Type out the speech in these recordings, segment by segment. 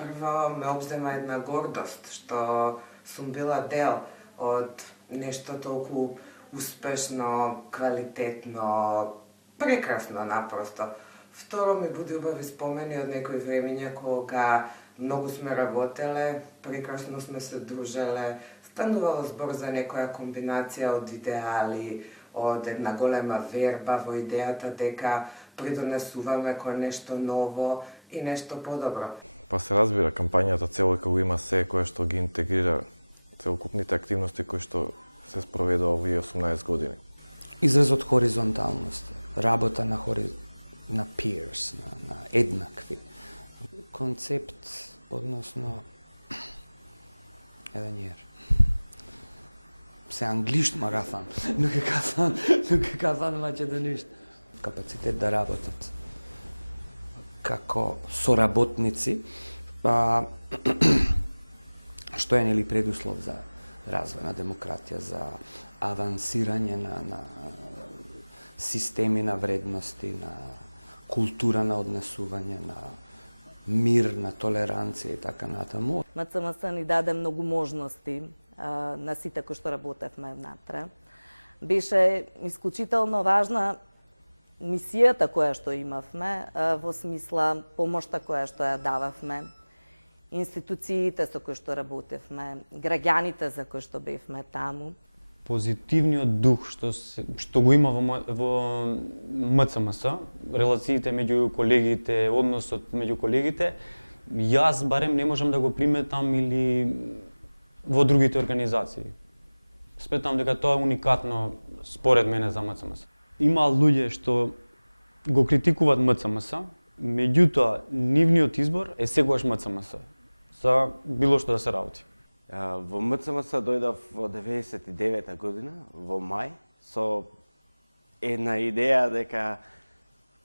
Prvo me obzema jedna gordost što sam bila del od nešto toliko uspešno, kvalitetno, prekrasno naprosto. Второ ми буди убави спомени од некој времења кога многу сме работеле, прекрасно сме се дружеле, станувало збор за некоја комбинација од идеали, од една голема верба во идејата дека придонесуваме кон нешто ново и нешто подобро. Па се разбира, кампањата цело како има се која што ги интегрира целокупните активности кои што се спроведува овие 18 години. Изразот хоризонталност, работа на peers, на еднакви. Концепт, односно, еден јер. Се англишт марафан, но ке казан македоништ. Капацитет да работат како соработници, што е нели предуслов за развој на демократија, за авансирање на системи на вредности, на култура на однесување, на мир, на толеранција и така натаму. МЦМС ни даде многу можности на сите кои што работевме внатре. Беше исклучително важна мисијата која што имавме, во смисла помошта која што ја дававме, институциите со кои што работевме, граѓаните за кои што бевме таму. Позитивниот дух што го има во МЦМС, релациите меѓу колегите, односот меѓу колегите, јас барем не можам да го приметам или во другите организации. Сметам дека тоа е уникатно според мене за МЦМС. Има луѓе што го критикуваат МЦМС, меѓутоа нивниот избор е секогаш МЦМС за било што да се работи. Во МЦМС дојдов во 99 година, во мај, со една идеја дека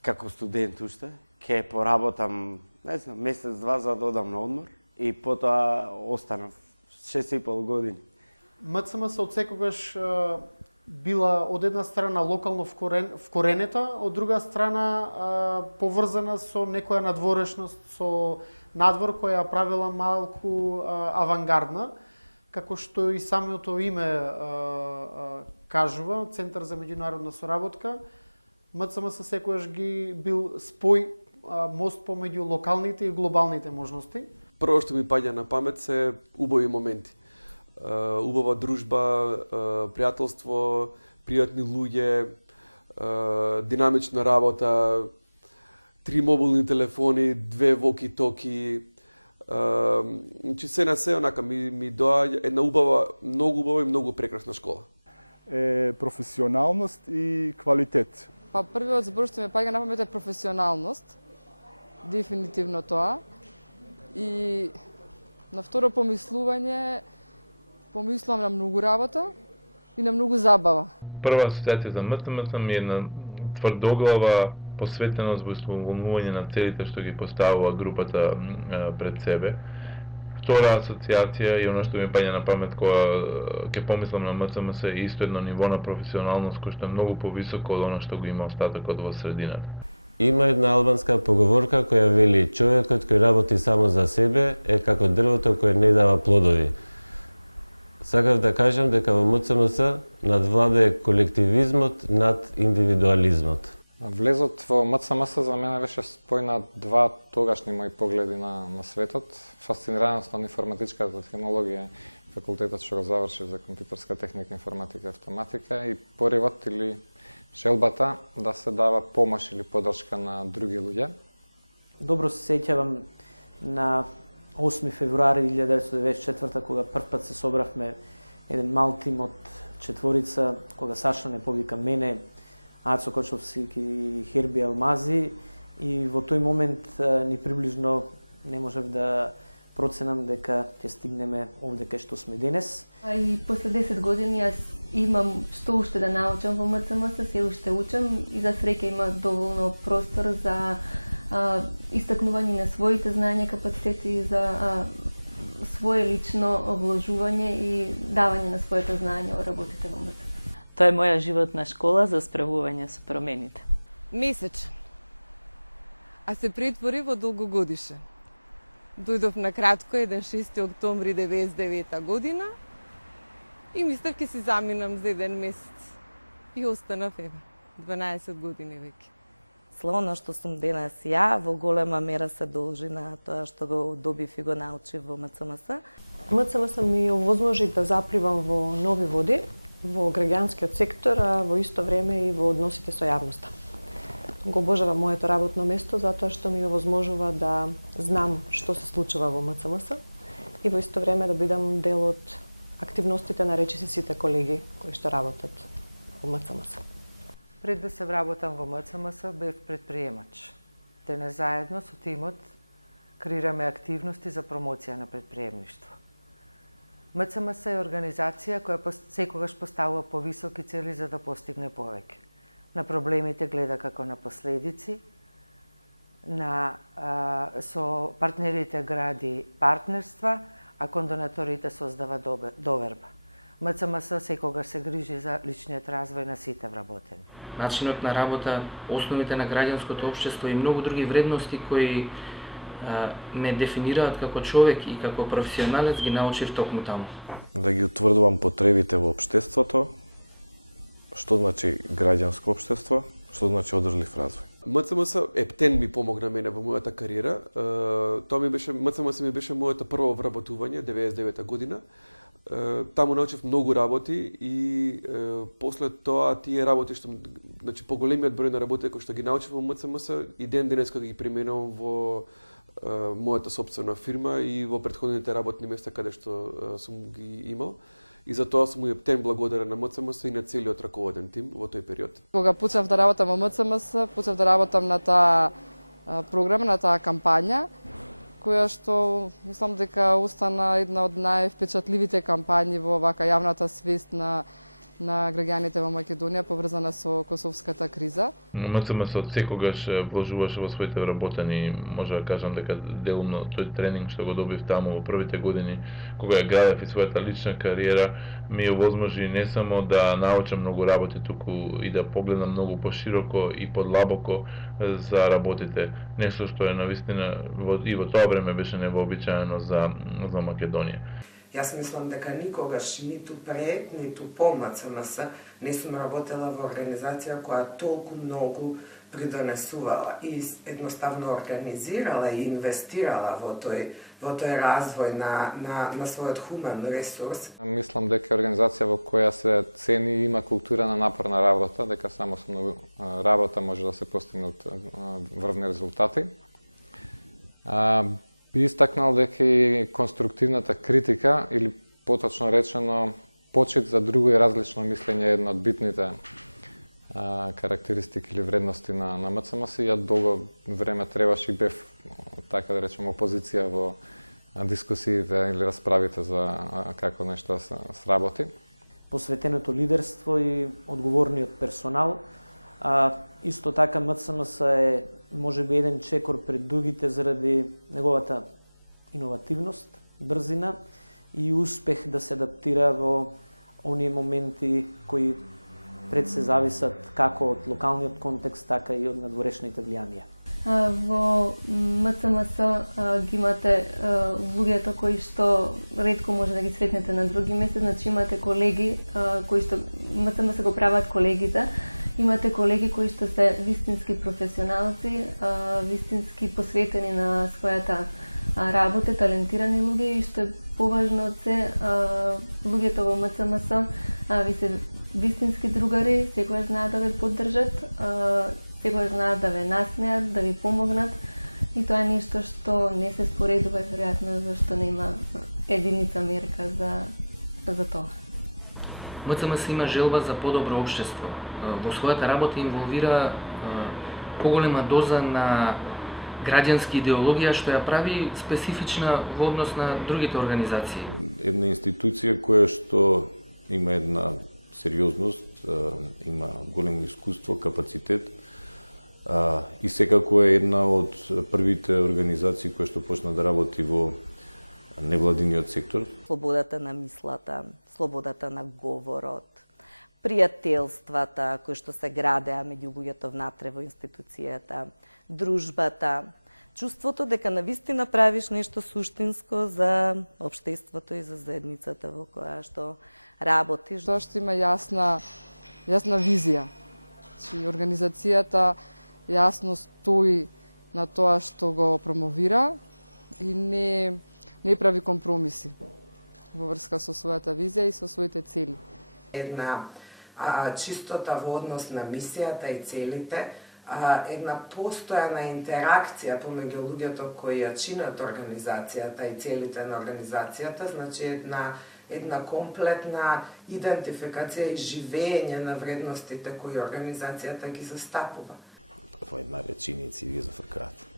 како студент уште ќе поработам, не знам, месец-два за да одам на одмор и потоа останав 6,5 години. МЦМС од секогаш била од една страна локално вкоренета, од друга страна поврзана со некоја надворешност, со надвор која ја правила малку авангардна, како што и самото име кажува, Центар за меѓународна соработка. МЦМС секогаш ги бил спој, мост помеѓу локалните и глобалните можности. Прво што ми паѓа на памет се убави моменти. Убава дружба, пријателство, пријатни луѓе, динамична работа, 3 мобилни телефони, 2 воки-токи. Значи се на се онака ми доаѓа една многу убава и многу прекрасна школа. Професионалност и квалитет. Па првиот збор што ми паѓа на памет е професионалност. Дефинитивно тоа. И на второ помислување помислам на многу работа и на многу забава. Прва асоциација за МЦМС ми е на тврдоглава посветеност во исполнување на целите што ги поставува групата пред себе. Втора асоциација и оно што ми паѓа на памет кога ќе помислам на МЦМС е исто едно ниво на професионалност кој што е многу повисоко од оно што го има остатокот во средината. Има една албанска поговорка која вели: човекот кој работи само за себе е како дрвото кое не дава плодови. Сакав да кажам дека во МЦМС надвладае колективизмот над индивидуализмот. Влезот во МЦМС за мене беше спој на два тогашни мои погледи на светот. Фасцинираност на информатичката технологија, факултетот што го завршив за компјутерска техника, информатика и автоматика, и поривот или желбата да се дава помош или поддршка на други луѓе. Добро се сеќавам на 8 февруари 1994 кога првпат се собравме еден мал тим од четворица, кога Сашо не повика мене, Ацо Кочовски и Херби Алмази, и во тој момент ни приближно не можев да проценам дека ќе стигнеме овде кај што сме денес. И после 10 години јас имам што уште да научам во МЦМС, се уште учам и за среќа има доволно простор за истакнување на своите знања, капацитети, за свое лично обложување и давање на своето знање о работите во МЦМС. Тоа е моја животна школа за справување со промените. Месечен, а се претвори во долгогодишен. Дојдов на кратко, еден 6 октомври 99 година и мислев ќе си заминам за еден месец. И останав еве, 12 години веќе. Словно што сум денес ја, во голема мера се должи на тоа што го добив и го научив во МЦМС. МЦМС ми овозможи да запливам во нови води, во граѓанскиот сектор, а во исто време и во односите со јавноста. Го обожавам моето работно место затоа што ми овозможува да знам што се случува во МЦМС и во исто време да бидам дел од активностите на речиси сите колеги кои што работат во МЦМС. Пред да се вработам во МЦМС бев предприемач. Денес заедно со тимот креираме активности за промоција на предприемништво. МЦМС е организација која секогаш поставува повисоки цели за да постигне повеќе. На проблемите гледа како на последици, со партнерите гради партнерства, а кон донаторите создава доверба. МЦМС секогаш се грижи за личниот развој на сите вработени. Начинот на работа, основите на граѓанското општество и многу други вредности кои ме дефинираат како човек и како професионалец ги научив токму таму. Да ги утврдувам потребите во општеството, што значи граѓанско општество, што значи одржлив развој. МЦМС ептен ми помогна мене во мојата кариера. МЦМС ми беше моето прво вработување 99 година. Таму научив многу работи и после тоа тие работи што значи поголемиот број на работи кои што ги научив во МЦМС и ден денеска ги применувам во мојата сопствена фирма и во претходните работни места каде што сум ги имал. И за тоа сум ептен благодарен на МЦМС и на целиот раководен тим во тој период. Кога почнав да работам во МЦМС, почнав да работам на таа програма, на таа кампања, која што мислам дека остана една од највпечатливите кампањи во вака јавната свест на граѓаните во Македонија поврзана со косовската криза. МЦМС од секогаш вложуваше во своите вработени, може да кажам дека делумно тој тренинг што го добив таму во првите години, кога ја градев и својата лична кариера, ми овозможи не само да научам многу работи, туку и да погледам многу пошироко и подлабоко за работите. Нешто што е навистина и во тоа време беше невообичаено за Македонија. Јас мислам дека никогаш, ниту пред, ниту по МЦМС, не сум работела во организација која толку многу придонесувала и едноставно организирала и инвестирала во тој развој на својот хуман ресурс. Мислам дека е организација во која се цени и има култура на напорна работа, дека само со многу работа може да се постигнат врвни резултати. Би истакнал дека и конструктивната критика, или поточно речено, почит за друго и различно мислење е една од битните карактеристики или вредности на МЦМС. Ја долго време требаше и бев, така да речем, опозиција во дискусиите или расправите за како нешто да се сработи. Посветеното лидерство и одговорниот персонал. Исто така МЦМС е можеби еден чекор пред другите заради неговата иновативност, брзина и успех да се адаптира во оние моменти кои пред се зависат како од локалниот контекст, така и од надворешните влијанија. Во МЦМС ги имате луѓето кои што ретко може да ги сретнете на други места, значи имате колеги кои што МЦМС го прават колегите. Имате колеги кои што се вистински професионалци, вистински посветени на својата работа, талентирани луѓе и што е поважно од се, луѓето во МЦМС ви се вистински другари, секогаш знаат да ве поддржат, секогаш знаат да ве насмеат, да ви помогнат и тоа е нешто што не се споредува веројатно зашто нема единица мерка за тоа. МЦМС има желба за подобро општество. Во својата работа инволвира поголема доза на граѓански идеологија што ја прави специфична во однос на другите организации. Една институција која што има една сериозност, има големо искуство, капацитет и секако е една од првите организации која што почна да работи во невладиниот сектор. Слободата на мислата, слободата на говорот, пријателствата кои што се градеа меѓу луѓето внатре во институцијата, дружбата, чувството дека навистина правиш нешто суштинско за општеството и за заедницата во која што работиш. Тоа што има јасна визија. Значи, организацијата јасно стои на тоа што го промовира и не прави компромиси во врска со својата визија и со своите цели. Една чистота во однос на мисијата и целите, една постојана интеракција помеѓу луѓето кои ја чинат организацијата и целите на организацијата, значи една комплетна идентификација и живење на вредностите кои организацијата ги застапува. Во една реченица и вие зафркавате.